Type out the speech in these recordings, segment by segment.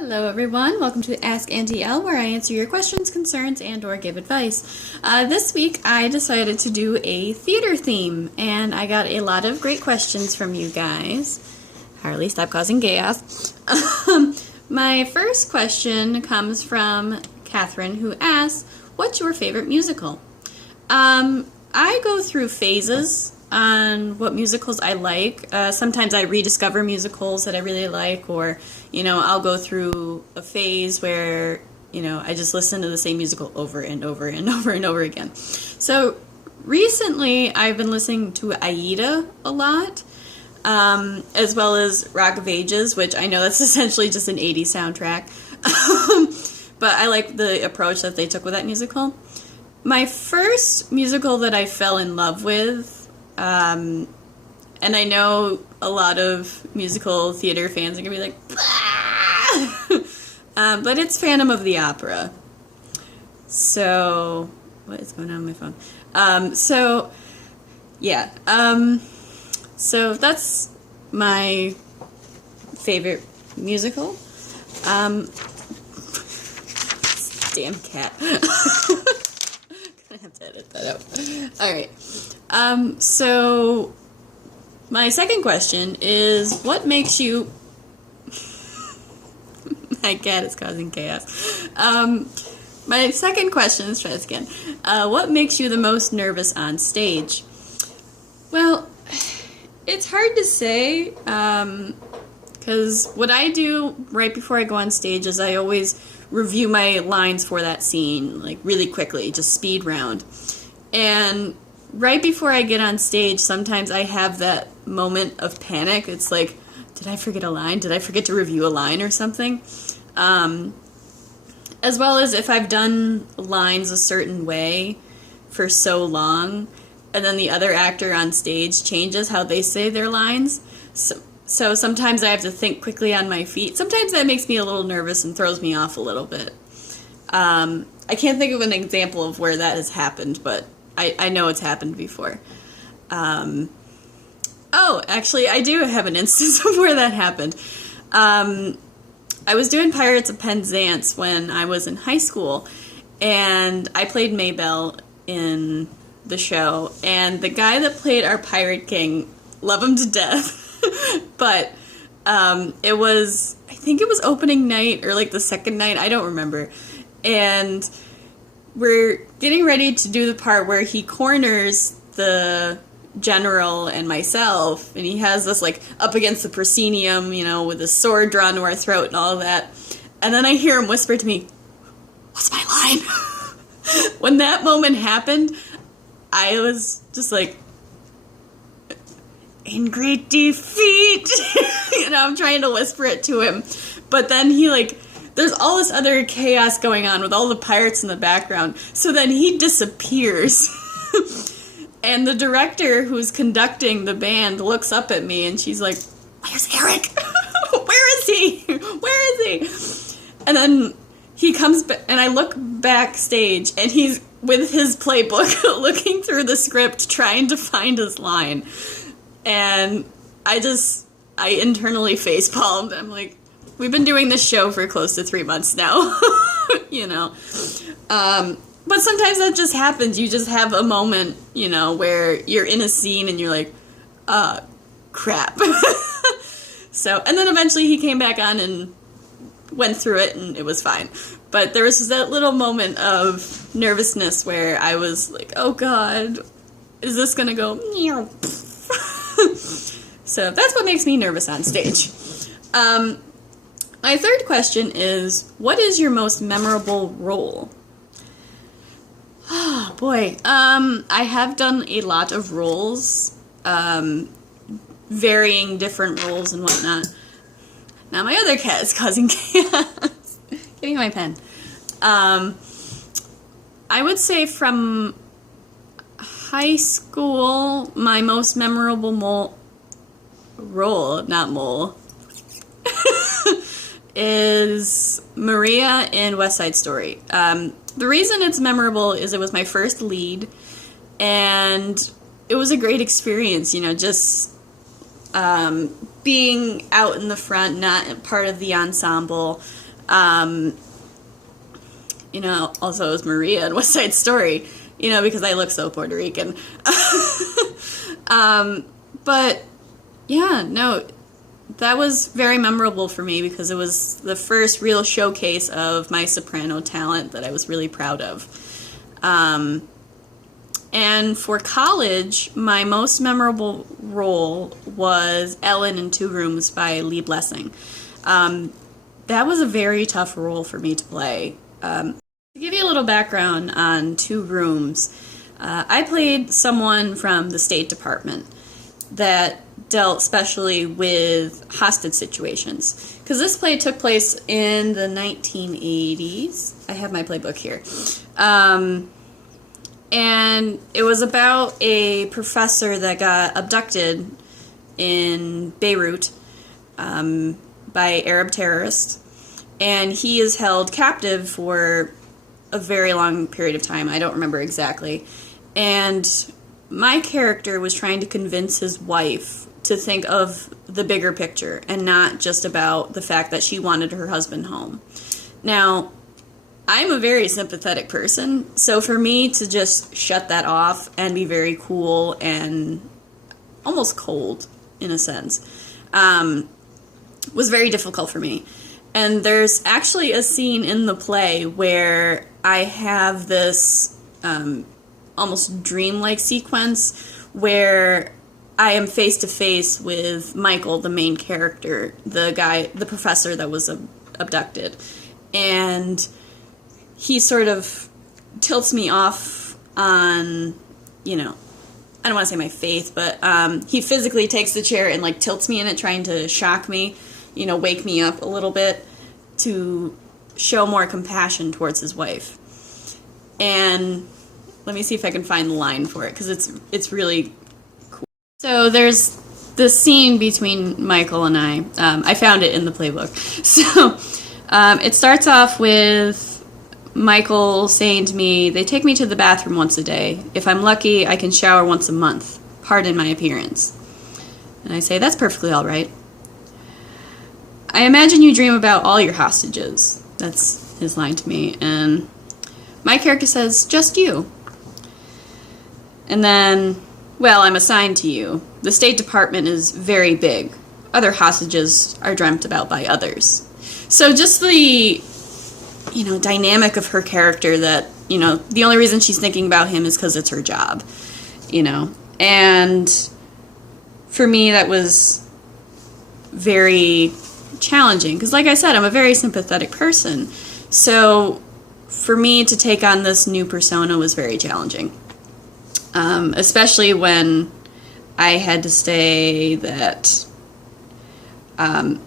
Hello everyone, welcome to Ask Auntie L, where I answer your questions, concerns, and or give advice. This week I decided to do a theater theme, and I got a lot of great questions from you guys. Harley, stop causing chaos. My first question comes from Catherine, who asks, what's your favorite musical? I go through phases on what musicals I like. Sometimes I rediscover musicals that I really like, or, I'll go through a phase where, I just listen to the same musical over and over and over and over again. So recently I've been listening to Aida a lot, as well as Rock of Ages, which I know that's essentially just an 80s soundtrack. But I like the approach that they took with that musical. My first musical that I fell in love with, and I know a lot of musical theater fans are going to be like, but it's Phantom of the Opera. So, what is going on with my phone? So that's my favorite musical. Damn cat. Gonna have to edit that out. Alright. So my second question is, what makes you... My cat is causing chaos. My second question, let's try this again. What makes you the most nervous on stage? Well, it's hard to say, because what I do right before I go on stage is I always review my lines for that scene, like really quickly, just speed round. And right before I get on stage, sometimes I have that moment of panic. It's like, did I forget a line? Did I forget to review a line or something? As well as if I've done lines a certain way for so long, and then the other actor on stage changes how they say their lines. So sometimes I have to think quickly on my feet. Sometimes that makes me a little nervous and throws me off a little bit. I can't think of an example of where that has happened, but I know it's happened before. Oh, actually, I do have an instance of where that happened. I was doing Pirates of Penzance when I was in high school, and I played Maybelle in the show, and the guy that played our Pirate King, love him to death, but I think it was opening night or like the second night, I don't remember, and we're getting ready to do the part where he corners the general and myself, and he has us like up against the proscenium, with his sword drawn to our throat and all of that, and then I hear him whisper to me, "What's my line?" When that moment happened, I was just like, "In great defeat." I'm trying to whisper it to him, but then there's all this other chaos going on with all the pirates in the background, so then he disappears. And the director who's conducting the band looks up at me and she's like, "Where's Eric? Where is he? Where is he?" And then he comes back, and I look backstage, and he's with his playbook looking through the script trying to find his line. And I internally facepalmed. I'm like, we've been doing this show for close to 3 months now. But sometimes that just happens. You just have a moment, where you're in a scene and you're like, crap. So, and then eventually he came back on and went through it and it was fine. But there was that little moment of nervousness where I was like, oh God, is this gonna go? So that's what makes me nervous on stage. My third question is, what is your most memorable role? Oh, boy. I have done a lot of roles, varying different roles and whatnot. Now my other cat is causing chaos. Give me my pen. I would say from high school, my most memorable role, not mole, is Maria in West Side Story. The reason it's memorable is it was my first lead, and it was a great experience, just being out in the front, not part of the ensemble, Also it was Maria in West Side Story, because I look so Puerto Rican. But yeah, no, that was very memorable for me because it was the first real showcase of my soprano talent that I was really proud of. And for college, my most memorable role was Ellen in Two Rooms by Lee Blessing. That was a very tough role for me to play. To give you a little background on Two Rooms, I played someone from the State Department that dealt specially with hostage situations. Because this play took place in the 1980s. I have my playbook here. And it was about a professor that got abducted in Beirut by Arab terrorists. And he is held captive for a very long period of time. I don't remember exactly. And my character was trying to convince his wife to think of the bigger picture and not just about the fact that she wanted her husband home. Now, I'm a very sympathetic person, so for me to just shut that off and be very cool and almost cold, in a sense, was very difficult for me. And there's actually a scene in the play where I have this almost dreamlike sequence where I am face to face with Michael, the main character, the professor that was abducted. And he sort of tilts me off on, I don't want to say my faith, but he physically takes the chair and tilts me in it, trying to shock me, wake me up a little bit to show more compassion towards his wife. And let me see if I can find the line for it, because it's really cool. So there's this scene between Michael and I. I found it in the playbook. So it starts off with Michael saying to me, "They take me to the bathroom once a day. If I'm lucky, I can shower once a month. Pardon my appearance." And I say, "That's perfectly all right. I imagine you dream about all your hostages." That's his line to me. And my character says, "Just you." And then, "Well, I'm assigned to you. The State Department is very big. Other hostages are dreamt about by others." So just the dynamic of her character that, the only reason she's thinking about him is because it's her job, And for me, that was very challenging because, like I said, I'm a very sympathetic person. So for me to take on this new persona was very challenging, especially when I had to say that I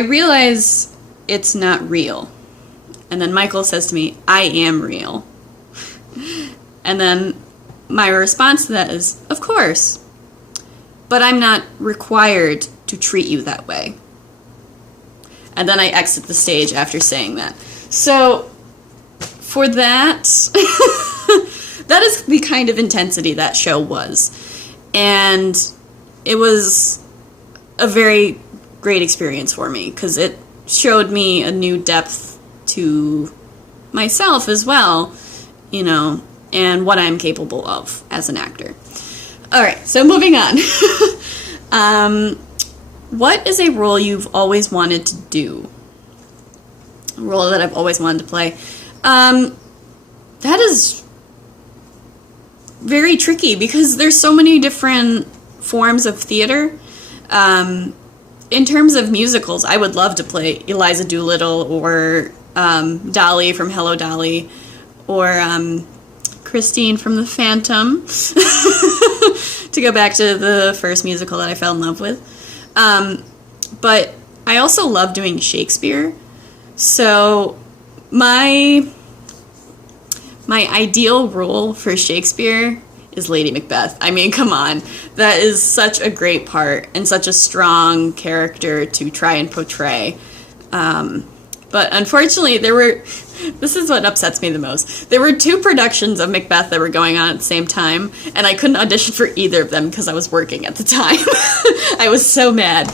realize it's not real. And then Michael says to me, "I am real." And then my response to that is, "Of course, but I'm not required to treat you that way." And then I exit the stage after saying that. So for that, that is the kind of intensity that show was. And it was a very great experience for me because it showed me a new depth to myself as well, and what I'm capable of as an actor. All right, so moving on. What is a role you've always wanted to do? A role that I've always wanted to play? That is very tricky because there's so many different forms of theater. In terms of musicals, I would love to play Eliza Doolittle or Dolly from Hello, Dolly, or Christine from The Phantom, to go back to the first musical that I fell in love with. But I also love doing Shakespeare. So my ideal role for Shakespeare is Lady Macbeth. I mean, come on. That is such a great part and such a strong character to try and portray. But unfortunately, this is what upsets me the most. There were 2 productions of Macbeth that were going on at the same time, and I couldn't audition for either of them because I was working at the time. I was so mad.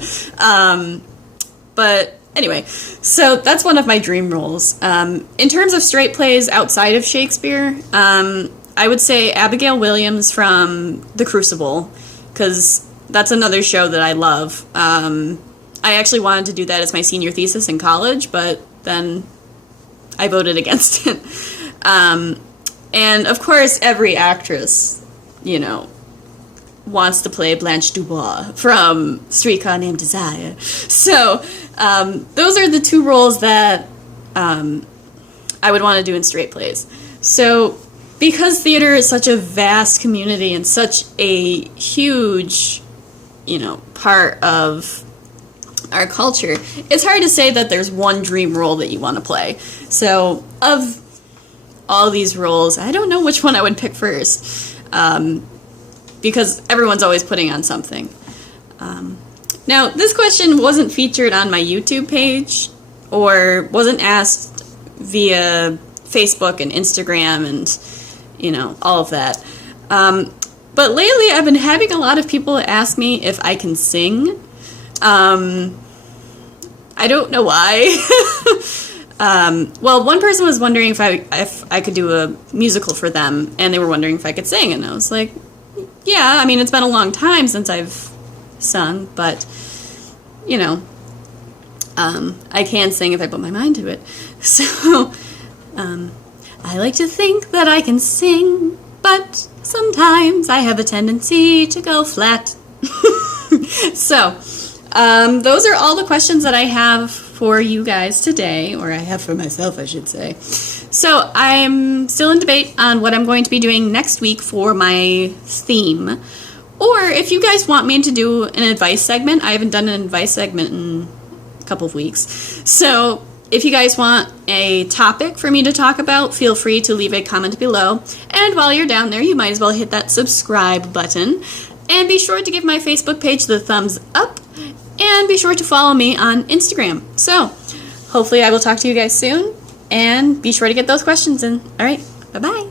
But Anyway, so that's one of my dream roles. In terms of straight plays outside of Shakespeare, I would say Abigail Williams from The Crucible, because that's another show that I love. I actually wanted to do that as my senior thesis in college, but then I voted against it. And of course, every actress, you know, wants to play Blanche Dubois from Streetcar Named Desire. So those are the two roles that I would want to do in straight plays. So because theater is such a vast community and such a huge, you know, part of our culture, it's hard to say that there's one dream role that you want to play. So of all these roles, I don't know which one I would pick first. Because everyone's always putting on something. Now, this question wasn't featured on my YouTube page or wasn't asked via Facebook and Instagram and, you know, all of that. But lately, I've been having a lot of people ask me if I can sing. I don't know why. Well, one person was wondering if I could do a musical for them, and they were wondering if I could sing, and I was like, yeah, I mean, it's been a long time since I've sung, but, you know, I can sing if I put my mind to it. So, I like to think that I can sing, but sometimes I have a tendency to go flat. So, those are all the questions that I have for you guys today, or I have for myself, I should say. So I'm still in debate on what I'm going to be doing next week for my theme. Or if you guys want me to do an advice segment, I haven't done an advice segment in a couple of weeks. So if you guys want a topic for me to talk about, feel free to leave a comment below. And while you're down there, you might as well hit that subscribe button. And be sure to give my Facebook page the thumbs up. And be sure to follow me on Instagram. So hopefully I will talk to you guys soon. And be sure to get those questions in. All right, bye-bye.